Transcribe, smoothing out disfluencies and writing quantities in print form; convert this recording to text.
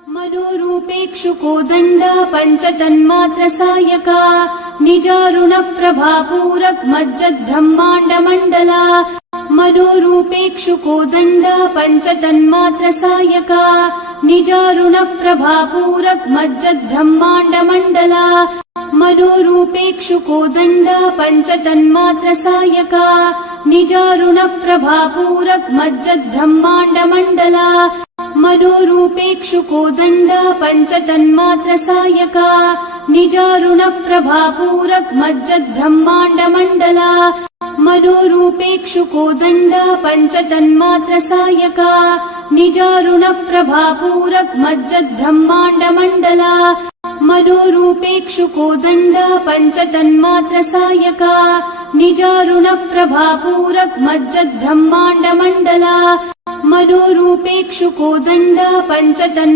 मनोरूपेक्षुकोदण्ड पञ्चतन्मात्रसायका निजारुणप्रभापूरक मज्जद्ब्रह्माण्डमण्डला मनोरूपेक्षुकोदण्ड पञ्चतन्मात्रसायका निजारुणप्रभापूरक मज्जद्ब्रह्माण्डमण्डला मनोरूपेक्षुकोदण्ड पञ्चतन्मात्रसायका निजारुणप्रभापूरक मज्जद्ब्रह्माण्डमण्डला मनोरूपेक्षुकोदण्ड पञ्चतन्मात्रसायका निजारुणप्रभापूरक मज्जद्ब्रह्माण्डमण्डला मनोरूपेक्षुकोदण्ड पञ्चतन्मात्रसायका निजारुणप्रभापूरक मज्जद्ब्रह्माण्डमण्डला मनोरूपेक्षुकोदण्ड पञ्चतन्मात्रसायका निजारुणप्रभापूरक मज्जद्ब्रह्माण्डमण्डला मनोरूपेक्षुकोदण्ड पञ्चतन्मा